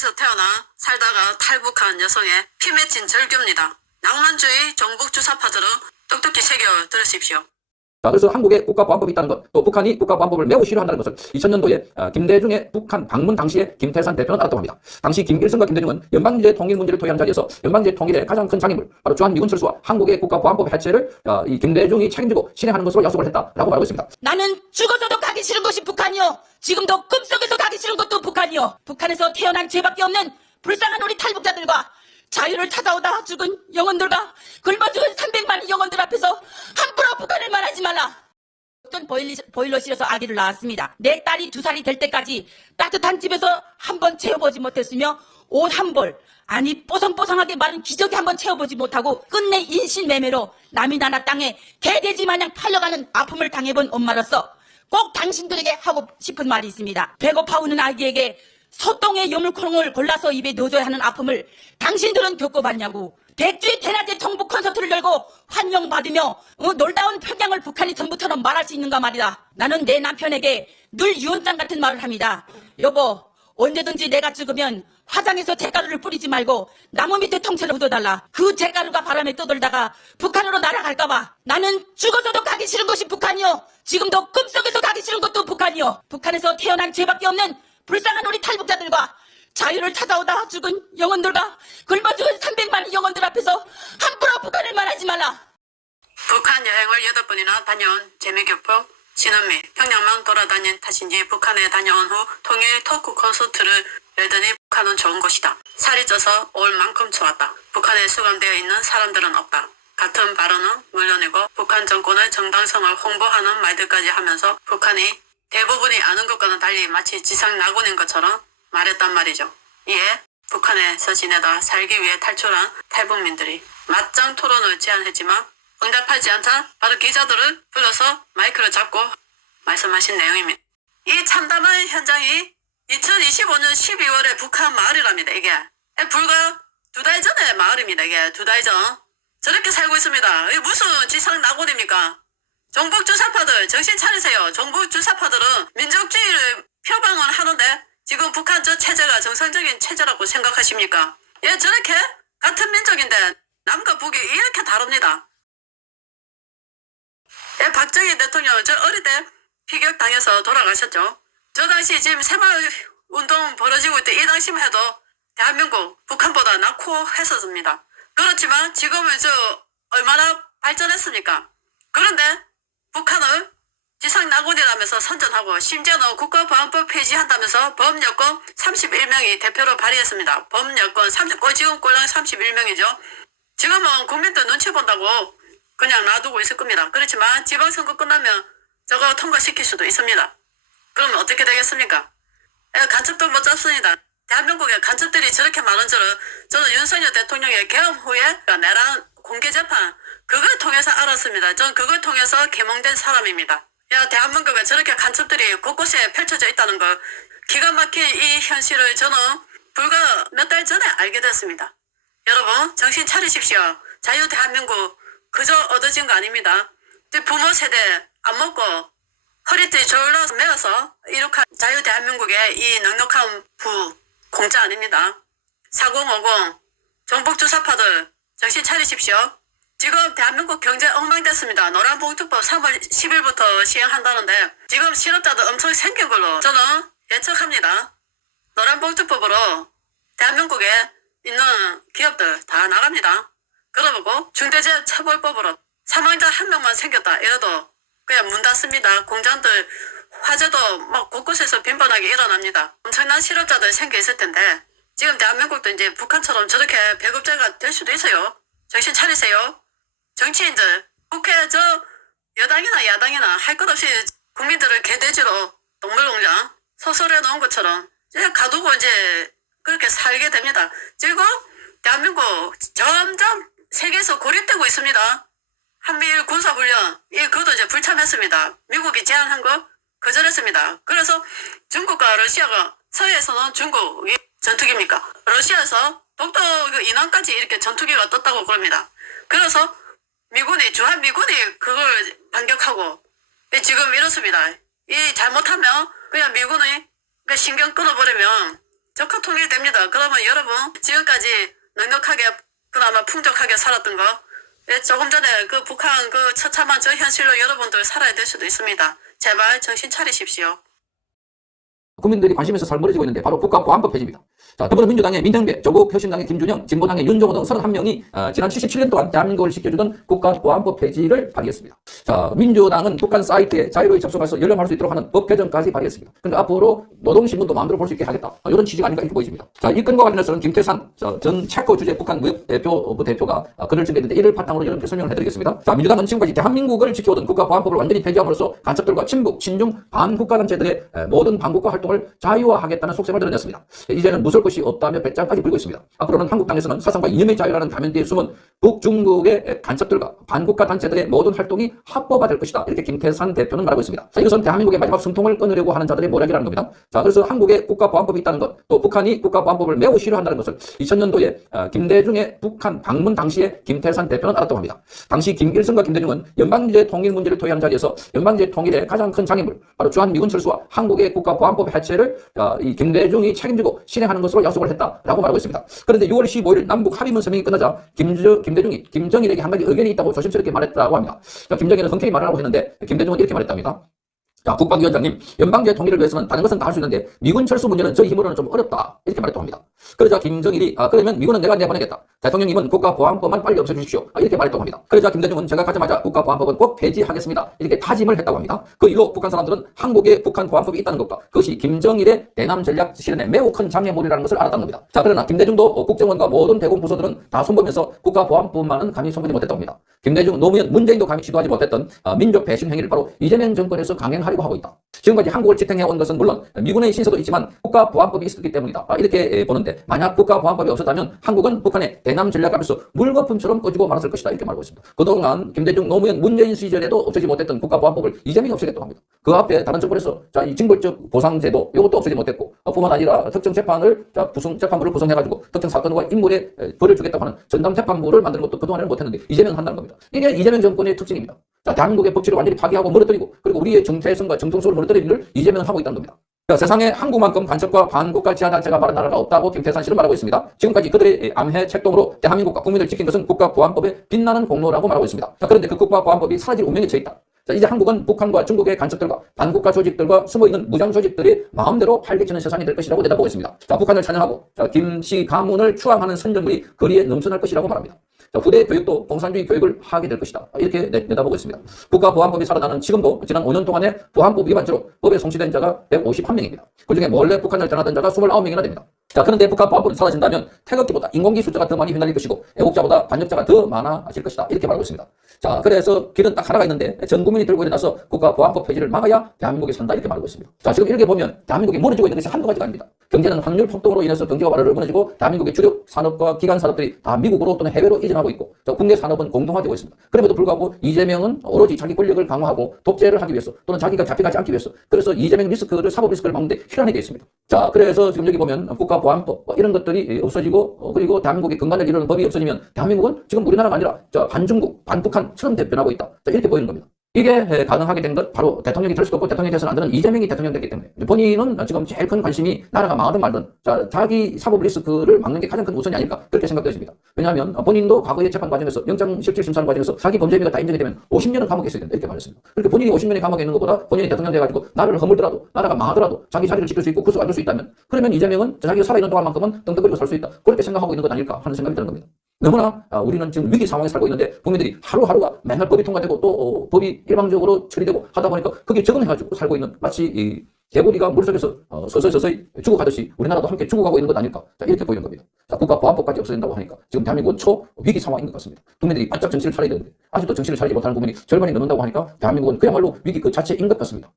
북한에서 태어나 살다가 탈북한 여성의 피 맺힌 절규입니다. 낭만주의 정복 주사파들은 똑똑히 새겨 들으십시오. 그래서 한국에 국가보안법이 있다는 것, 또 북한이 국가보안법을 매우 싫어한다는 것을 2000년도에 김대중의 북한 방문 당시에 김태산 대표는 알았다고 합니다. 당시 김일성과 김대중은 연방제 통일 문제를 토의하는 자리에서 연방제 통일의 가장 큰 장애물, 바로 주한미군 철수와 한국의 국가보안법 해체를 이 김대중이 책임지고 실행하는 것으로 약속을 했다라고 말하고 있습니다. 나는 죽어서도 가기 싫은 것이 북한이요. 지금도 꿈속에서 가기 싫은 것도 북한이요. 북한에서 태어난 죄밖에 없는 불쌍한 우리 탈북자들과 자유를 찾아오다 죽은 영혼들과 굶어 죽은 300만의 영혼들 앞에서 함부로 북한을 말하지 말라. 어떤 보일러실에서 아기를 낳았습니다. 내 딸이 2살이 될 때까지 따뜻한 집에서 한 번 채워보지 못했으며 옷 한 벌, 아니 뽀송뽀송하게 마른 기저귀 한 번 채워보지 못하고 끝내 인신매매로 남이 나라 땅에 개돼지 마냥 팔려가는 아픔을 당해본 엄마로서 꼭 당신들에게 하고 싶은 말이 있습니다. 배고파 우는 아기에게 소똥의 요물콩을 골라서 입에 넣어줘야 하는 아픔을 당신들은 겪어봤냐고. 백주의 대낮에 정부 콘서트를 열고 환영받으며 놀다운 평양을 북한이 전부처럼 말할 수 있는가 말이다. 나는 내 남편에게 늘 유언장 같은 말을 합니다. 여보, 언제든지 내가 죽으면 화장해서 잿가루를 뿌리지 말고 나무 밑에 통째로 묻어달라. 그 잿가루가 바람에 떠돌다가 북한으로 날아갈까봐. 나는 죽어서도 가기 싫은 것이 북한이요. 지금도 꿈속에서 가기 싫은 것도 북한이요. 북한에서 태어난 죄밖에 없는 불쌍한 우리 탈북자들과 자유를 찾아오다 죽은 영혼들과 굶어 죽은 300만의 영혼들 앞에서 함부로 북한을 말하지 말라. 북한 여행을 8번이나 다녀온 재미교포 신은미, 평양만 돌아다닌 탓인지 북한에 다녀온 후 통일 토크 콘서트를 열더니 북한은 좋은 곳이다. 살이 쪄서 올 만큼 좋았다. 북한에 수감되어 있는 사람들은 없다. 같은 발언은 물론이고 북한 정권의 정당성을 홍보하는 말들까지 하면서 북한이 대부분이 아는 것과는 달리 마치 지상 낙원인 것처럼 말했단 말이죠. 이에 북한에서 지내다 살기 위해 탈출한 탈북민들이 맞짱 토론을 제안했지만 응답하지 않자 바로 기자들을 불러서 마이크를 잡고 말씀하신 내용입니다. 이 참담한 현장이 2025년 12월에 북한 마을이랍니다. 이게 불과 2달 전의 마을입니다. 이게 2달 전. 저렇게 살고 있습니다. 이게 무슨 지상 낙원입니까? 정복 주사파들 정신 차리세요. 정복 주사파들은 민족주의를 표방을 하는데 지금 북한 저 체제가 정상적인 체제라고 생각하십니까? 예, 저렇게 같은 민족인데 남과 북이 이렇게 다릅니다. 예, 박정희 대통령 저 어릴 때 피격당해서 돌아가셨죠. 저 당시 지금 새마을 운동 벌어지고 있을 때 이 당시만 해도 대한민국 북한보다 낳고 했었습니다. 그렇지만 지금은 저 얼마나 발전했습니까? 그런데 북한을 지상낙원이라면서 선전하고 심지어는 국가보안법 폐지한다면서 범여권 31명이 대표로 발의했습니다. 범여권 지금 꼴랑 31명이죠. 지금은 국민들 눈치 본다고 그냥 놔두고 있을 겁니다. 그렇지만 지방선거 끝나면 저거 통과시킬 수도 있습니다. 그러면 어떻게 되겠습니까? 간첩도 못 잡습니다. 대한민국에 간첩들이 저렇게 많은 줄은 저는 윤석열 대통령의 계엄 후에 내란 공개재판 그걸 통해서 알았습니다. 전 그걸 통해서 개몽된 사람입니다. 야, 대한민국에 저렇게 간첩들이 곳곳에 펼쳐져 있다는 걸 기가 막힌 이 현실을 저는 불과 몇 달 전에 알게 됐습니다. 여러분 정신 차리십시오. 자유 대한민국 그저 얻어진 거 아닙니다. 부모 세대 안 먹고 허리띠 졸라 매어서 이룩한 자유 대한민국의 이 넉넉한 부 공짜 아닙니다. 4050 정복주사파들 정신 차리십시오. 지금 대한민국 경제 엉망됐습니다. 노란봉투법 3월 10일부터 시행한다는데 지금 실업자도 엄청 생긴 걸로 저는 예측합니다. 노란봉투법으로 대한민국에 있는 기업들 다 나갑니다. 그러고 중대재해처벌법으로 사망자 1명만 생겼다 이래도 그냥 문 닫습니다. 공장들 화재도 막 곳곳에서 빈번하게 일어납니다. 엄청난 실업자들 생겨 있을 텐데 지금 대한민국도 이제 북한처럼 저렇게 배급제가 될 수도 있어요. 정신 차리세요. 정치인들 국회 저 여당이나 야당이나 할 것 없이 국민들을 개돼지로 동물농장 소설해 놓은 것처럼 이제 가두고 이제 그렇게 살게 됩니다. 지금 대한민국 점점 세계에서 고립되고 있습니다. 한미일 군사훈련 그것도 이제 불참했습니다. 미국이 제안한 거 거절했습니다. 그래서 중국과 러시아가 서해에서는 중국이 전투기입니까? 러시아에서 독도 인왕까지 이렇게 전투기가 떴다고 그럽니다. 그래서 주한미군이 그걸 반격하고 지금 이렇습니다. 이 잘못하면 그냥 미군이 신경 끊어버리면 적합 통일됩니다. 그러면 여러분 지금까지 넉넉하게 그나마 풍족하게 살았던 거 조금 전에 그 북한 그 처참한 저 현실로 여러분들 살아야 될 수도 있습니다. 제발 정신 차리십시오. 국민들이 관심에서 살벌해지고 있는데 바로 국가보안법 폐지입니다. 자, 더불어민주당의 민정배, 조국혁신당의 김준영, 진보당의 윤종호 등 31명이 지난 77년 동안 대한민국을 지켜주던 국가보안법 폐지를 발의했습니다. 자, 민주당은 북한 사이트에 자유로이 접속해서 열람할 수 있도록 하는 법 개정까지 발의했습니다. 그러니까 앞으로 노동신문도 마음대로 볼 수 있게 하겠다. 이런 취지가 아닌가 이렇게 보입니다. 자, 이 건과 관련해서는 김태산 전 체코 주재 북한 무역 대표가 글을 증거했는데 이를 바탕으로 여러분께 설명을 해드리겠습니다. 자, 민주당은 지금까지 대한민국을 지켜오던 국가보안법을 완전히 폐지함으로써 간첩들과 친북, 친중, 반국가단체들의 모든 반국가 활동을 자유화하겠다는 속셈을 드러냈습니다. 이제는 무서울 것이 없다며 배짱까지 불고 있습니다. 앞으로는 한국 땅에서는 사상과 이념의 자유라는 가면 뒤에 숨은 북중국의 간첩들과 반국가 단체들의 모든 활동이 합법화될 것이다. 이렇게 김태산 대표는 말하고 있습니다. 자, 이것은 대한민국의 마지막 숨통을 끊으려고 하는 자들의 모략이라는 겁니다. 자, 그래서 한국에 국가보안법이 있다는 것, 또 북한이 국가보안법을 매우 싫어한다는 것을 2000년도에 김대중의 북한 방문 당시에 김태산 대표는 알았다고 합니다. 당시 김일성과 김대중은 연방제 통일 문제를 토의하는 자리에서 연방제 통일의 가장 큰 장애물, 바로 주한미군 철수와 한국의 국가보안법 해체를 이 김대중이 책임지고 실행하는 것으로 약속을 했다라고 말하고 있습니다. 그런데 6월 15일 남북 합의문 서명이 끝나자 김대중이 김정일에게 한 가지 의견이 있다고 조심스럽게 말했다고 합니다. 자, 김정일은 흔쾌히 말하라고 했는데 김대중은 이렇게 말했답니다. 자, 국방위원장님, 연방제 통일을 위해서는 다른 것은 다 할 수 있는데 미군 철수 문제는 저희 힘으로는 좀 어렵다. 이렇게 말했다고 합니다. 그러자 김정일이 그러면 미군은 내가 내보내겠다. 대통령님은 국가보안법만 빨리 없애주십시오. 이렇게 말했다고 합니다. 그러자 김대중은 제가 가자마자 국가보안법은 꼭 폐지하겠습니다. 이렇게 다짐을 했다고 합니다. 그 일로 북한 사람들은 한국에 북한 보안법이 있다는 것과 그것이 김정일의 대남 전략 실현에 매우 큰 장애물이라는 것을 알았다는 겁니다. 자, 그러나 김대중도 국정원과 모든 대공 부서들은 다 손보면서 국가보안법만은 감히 손보지 못했다고 합니다. 김대중, 노무현, 문재인도 감히 시도하지 못했던 민족 배신 행위를 바로 이재명 정권에서 강행하려고 하고 있다. 지금까지 한국을 지탱해온 것은 물론 미군의 신세도 있지만 국가보안법이 있었기 때문이다. 이렇게 보는데 만약 국가보안법이 없었다면 한국은 북한의 대남 전략 앞에서 물거품처럼 꺼지고 말았을 것이다. 이렇게 말하고 있습니다. 그동안 김대중, 노무현, 문재인 시절에도 없애지 못했던 국가보안법을 이재명이 없애겠다고 합니다. 그 앞에 다른 정권에서 이 징벌적 보상제도 이것도 없애지 못했고 뿐만 아니라 특정 재판을 재판부를 구성해가지고 특정 사건과 인물에 벌을 주겠다고 하는 전담 재판부를 만드는 것도 그동안에는 못했는데 이재명은 한다는 겁니다. 이게 이재명 정권의 특징입니다. 자, 대한민국의 법치를 완전히 파괴하고 무너뜨리고 그리고 우리의 정체성과 정통성을 무너뜨리는 일을 이재명은 하고 있다는 겁니다. 자, 세상에 한국만큼 간첩과 반국가 지하단체가 많은 나라가 없다고 김태산 씨는 말하고 있습니다. 지금까지 그들의 암해 책동으로 대한민국과 국민을 지킨 것은 국가보안법의 빛나는 공로라고 말하고 있습니다. 자, 그런데 그 국가보안법이 사라질 운명에 처해 있다. 자, 이제 한국은 북한과 중국의 간첩들과 반국가 조직들과 숨어있는 무장 조직들이 마음대로 활개치는 세상이 될 것이라고 내다보고 있습니다. 자, 북한을 찬양하고 김씨 가문을 추앙하는 선전물이 거리에 넘쳐날 것이라고 말합니다. 자, 후대 교육도 공산주의 교육을 하게 될 것이다. 이렇게 내다보고 있습니다. 국가보안법이 살아나는 지금도 지난 5년 동안에 보안법 위반죄로 법에 송치된 자가 151명입니다. 그중에 몰래 북한을 떠나던 자가 29명이나 됩니다. 자, 그런데 북한 보안법이 사라진다면 태극기보다 인공기 숫자가 더 많이 휘날릴 것이고 애국자보다 반역자가 더 많아질 것이다. 이렇게 말하고 있습니다. 자, 그래서 길은 딱 하나가 있는데 전 국민이 들고 일어나서 국가보안법 폐지를 막아야 대한민국이 산다. 이렇게 말하고 있습니다. 자, 지금 이렇게 보면 대한민국이 무너지고 있는 것이 한두 가지가 아닙니다. 경제는 환율 폭등으로 인해서 경제가 바로 무너지고 대한민국의 주력 산업과 기간 산업들이 다 미국으로 또는 해외로 이전하고 있고 국내 산업은 공동화되고 있습니다. 그럼에도 불구하고 이재명은 오로지 자기 권력을 강화하고 독재를 하기 위해서 또는 자기가 잡혀가지 않기 위해서 그래서 이재명 리스크를 사법 리스크를 막는데 혈안이 되어 있습니다. 자, 그래서 지금 여기 보면 국가보안법 이런 것들이 없어지고 그리고 대한민국의 근간을 이루는 법이 없어지면 대한민국은 지금 우리나라가 아니라 반중국, 반북한처럼 변하고 있다. 자, 이렇게 보이는 겁니다. 이게 가능하게 된 것 바로 대통령이 될 수도 없고 대통령이 돼서는 안 되는 이재명이 대통령이 됐기 때문에 본인은 지금 제일 큰 관심이 나라가 망하든 말든 자기 사법 리스크를 막는 게 가장 큰 우선이 아닐까 그렇게 생각되십니다. 왜냐하면 본인도 과거의 재판 과정에서 영장실질심사하는 과정에서 자기 범죄 혐의가 다 인정이 되면 50년은 감옥에 있어야 된다 이렇게 말했습니다. 그러니까 본인이 50년이 감옥에 있는 것보다 본인이 대통령 돼가지고 나라를 허물더라도 나라가 망하더라도 자기 자리를 지킬 수 있고 구속할 수 있다면 그러면 이재명은 자기가 살아있는 동안만큼은 떵떵거리고 살 수 있다 그렇게 생각하고 있는 것 아닐까 하는 생각이 드는 겁니다. 너무나 우리는 지금 위기 상황에 살고 있는데 국민들이 하루하루가 맨날 법이 통과되고 또 법이 일방적으로 처리되고 하다 보니까 거기에 적응해가지고 살고 있는 마치 이 개구리가 물속에서 서서히 죽어가듯이 우리나라도 함께 죽어가고 있는 것 아닐까 자, 이렇게 보이는 겁니다. 자, 국가보안법까지 없어진다고 하니까 지금 대한민국은 초위기 상황인 것 같습니다. 국민들이 바짝 정신을 차려야 되는데 아직도 정신을 차리지 못하는 국민이 절반이 넘는다고 하니까 대한민국은 그야말로 위기 그 자체인 것 같습니다.